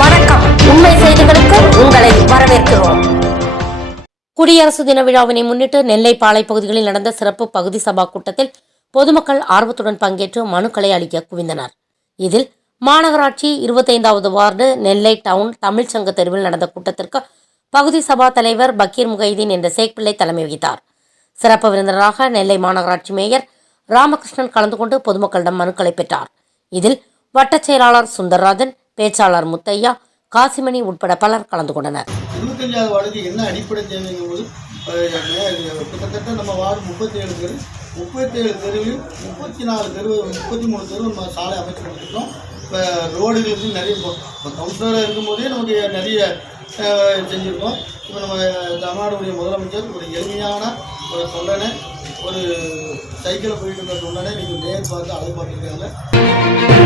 வணக்கம். உண்மை செய்திகளுக்கு உங்களை வரவேற்கிறோம். குடியரசு தின விழாவினை முன்னிட்டு நெல்லை பாளை பகுதிகளில் நடந்த சிறப்பு பகுதி சபா கூட்டத்தில் பொதுமக்கள் ஆர்வத்துடன் பங்கேற்று மனுக்களை அளிக்க குவிந்தனர். இதில் மாநகராட்சி இருபத்தைந்தாவது வார்டு நெல்லை டவுன் தமிழ்ச்சங்க தெருவில் நடந்த கூட்டத்திற்கு பகுதி சபா தலைவர் பக்கீர் முகைதீன் என்ற சேக் பிள்ளை தலைமை வகித்தார். சிறப்பு விருந்தினராக நெல்லை மாநகராட்சி மேயர் ராமகிருஷ்ணன் கலந்து கொண்டு பொதுமக்களிடம் மனுக்களை பெற்றார். இதில் வட்டச் செயலாளர் சுந்தர்ராஜன் பேச்சாளர் முத்தையா காசிமணி உட்பட பலர் கலந்து கொண்டனர். இருபத்தஞ்சாவது வார்டுக்கு என்ன அடிப்படை தேவைங்கும்போது கிட்டத்தட்ட நம்ம வார்டு முப்பத்தேழு தெரு முப்பத்தேழு தெருவில் முப்பத்தி நாலு தெரு முப்பத்தி மூணு தெரு நம்ம சாலை அமைச்சு கொடுத்துருக்கோம். இப்போ ரோடுகளுக்கு நிறைய இப்போ கவுன்சிலராக இருக்கும்போதே நமக்கு நிறைய செஞ்சுருக்கோம். இப்போ நம்ம தமிழ்நாடுடைய முதலமைச்சர் ஒரு எளிமையான ஒரு தொண்டனை ஒரு சைக்கிளில் போயிட்டு இருந்த தொண்டனை நீங்கள் நேர் பார்த்து அழைப்பாட்டிருக்காங்க